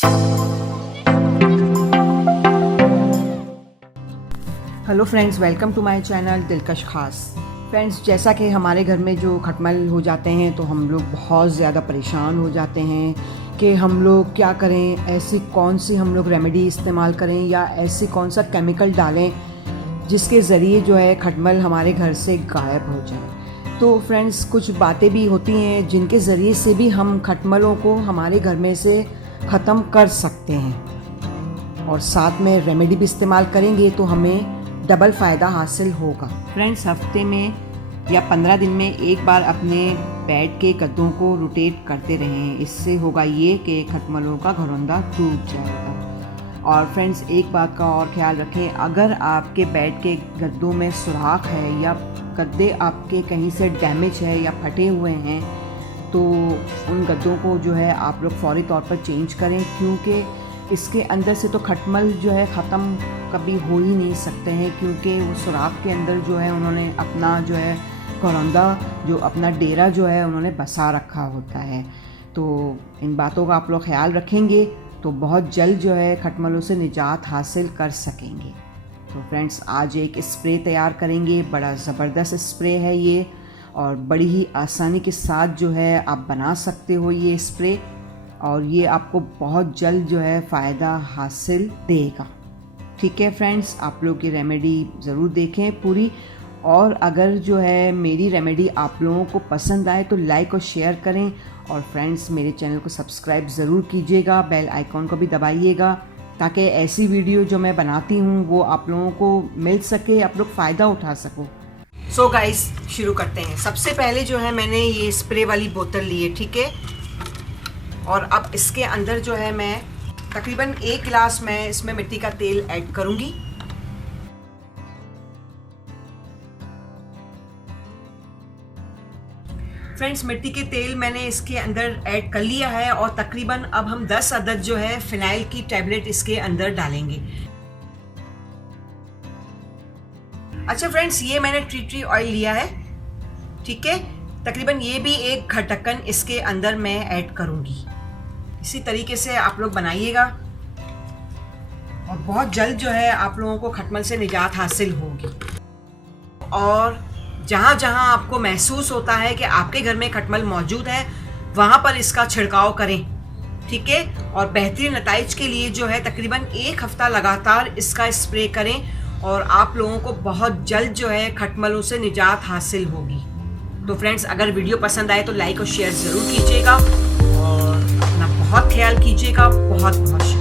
Hello friends, welcome to my channel Dilkash Khas. Friends, जैसा कि हमारे घर में जो खटमल हो जाते हैं तो हम लोग बहुत ज़्यादा परेशान हो जाते हैं कि हम लोग क्या करें, ऐसी कौन सी हम लोग रेमेडी इस्तेमाल करें या ऐसी कौन सा केमिकल डालें जिसके ज़रिए जो है खटमल हमारे घर से गायब हो जाए। तो फ्रेंड्स, कुछ बातें भी होती हैं जिनके ज़रिए से भी हम खटमलों को हमारे घर में से ख़त्म कर सकते हैं और साथ में रेमेडी भी इस्तेमाल करेंगे तो हमें डबल फ़ायदा हासिल होगा। फ्रेंड्स, हफ्ते में या 15 दिन में एक बार अपने बेड के गद्दों को रोटेट करते रहें। इससे होगा ये कि खटमलों का घरौंदा टूट जाएगा। और फ्रेंड्स, एक बात का और ख्याल रखें, अगर आपके बेड के गद्दों में सुराख है या गद्दे आपके कहीं से डैमेज है या फटे हुए हैं तो उन गद्दों को जो है आप लोग फौरी तौर पर चेंज करें, क्योंकि इसके अंदर से तो खटमल जो है ख़त्म कभी हो ही नहीं सकते हैं, क्योंकि वो सुराख के अंदर जो है उन्होंने अपना जो है घरौंदा, जो अपना डेरा जो है उन्होंने बसा रखा होता है। तो इन बातों का आप लोग ख्याल रखेंगे तो बहुत जल्द जो है खटमलों से निजात हासिल कर सकेंगे। तो फ्रेंड्स, आज एक स्प्रे तैयार करेंगे। बड़ा ज़बरदस्त स्प्रे है ये और बड़ी ही आसानी के साथ जो है आप बना सकते हो ये स्प्रे, और ये आपको बहुत जल्द जो है फ़ायदा हासिल देगा। ठीक है फ्रेंड्स, आप लोग ये रेमेडी ज़रूर देखें पूरी, और अगर जो है मेरी रेमेडी आप लोगों को पसंद आए तो लाइक और शेयर करें। और फ्रेंड्स, मेरे चैनल को सब्सक्राइब ज़रूर कीजिएगा, बेल आइकॉन को भी दबाइएगा ताकि ऐसी वीडियो जो मैं बनाती हूँ वो आप लोगों को मिल सके, आप लोग फ़ायदा उठा सको। सो गाइस, शुरू करते हैं। सबसे पहले जो है मैंने ये स्प्रे वाली बोतल ली है, ठीक है, और अब इसके अंदर जो है मैं तकरीबन 1 गिलास मैं इसमें मिट्टी का तेल ऐड करूंगी। फ्रेंड्स, मिट्टी के तेल मैंने इसके अंदर ऐड कर लिया है और तकरीबन अब हम 10 अदद जो है फिनाइल की टैबलेट इसके अंदर डालेंगे। अच्छा फ्रेंड्स, ये मैंने ट्री ऑयल लिया है, ठीक है, तकरीबन ये भी 1 ढक्कन इसके अंदर मैं ऐड करूंगी। इसी तरीके से आप लोग बनाइएगा और बहुत जल्द जो है आप लोगों को खटमल से निजात हासिल होगी। और जहाँ जहाँ आपको महसूस होता है कि आपके घर में खटमल मौजूद है वहाँ पर इसका छिड़काव करें, ठीक है, और बेहतरीन नताइज के लिए जो है तकरीबन 1 हफ्ता लगातार इसका स्प्रे करें और आप लोगों को बहुत जल्द जो है खटमलों से निजात हासिल होगी। तो फ्रेंड्स, अगर वीडियो पसंद आए तो लाइक और शेयर ज़रूर कीजिएगा और अपना बहुत ख्याल कीजिएगा। बहुत बहुत शुक्रिया।